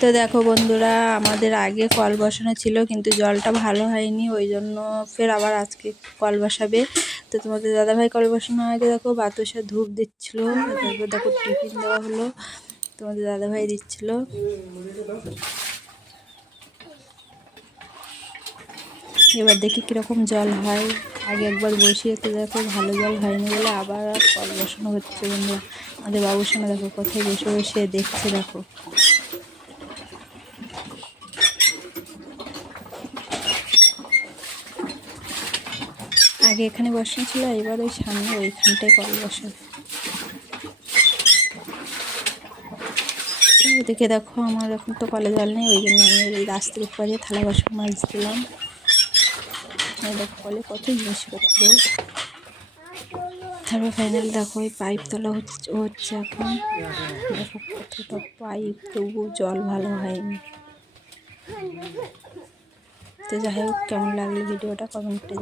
তো দেখো বন্ধুরা, আমাদের আগে কল বসানো ছিল কিন্তু জলটা ভালো হয়নি, ওই জন্য ফের আবার আজকে কল বসাবে। তো তোমাদের দাদাভাই কল বসানোর আগে দেখো বাতাসা ধূপ দিচ্ছিলো, তারপর দেখো টিফিন দেওয়া হলো, তোমাদের দাদাভাই দিচ্ছিল। এবার দেখি কীরকম জল হয়। আগে একবার বসিয়ে তো দেখো ভালো জল হয়নি বলে আবার কল বসানো হচ্ছে। বন্ধুরা, আমাদের বাবুসোনা দেখো কোথায় বসে বসে দেখছে। দেখো আগে এখানে বসানো ছিল, এবার ওই সামনে ওইখানটায় কল বসাবে। এদিকে দেখো আমার এখন তো কলে জল নেই, ওই জন্য আমি এই রাস্তার উপরে থালা বাসন মাজছিলাম। এই দেখো কলে কত জিনিসপত্র। তারপর ফাইনাল দেখো ওই পাইপ তোলা হচ্ছে এখন। দেখো কতটা পাইপ, তবু জল ভালো হয়নি। তো যাই হোক, কেমন লাগলো ভিডিওটা কমেন্টে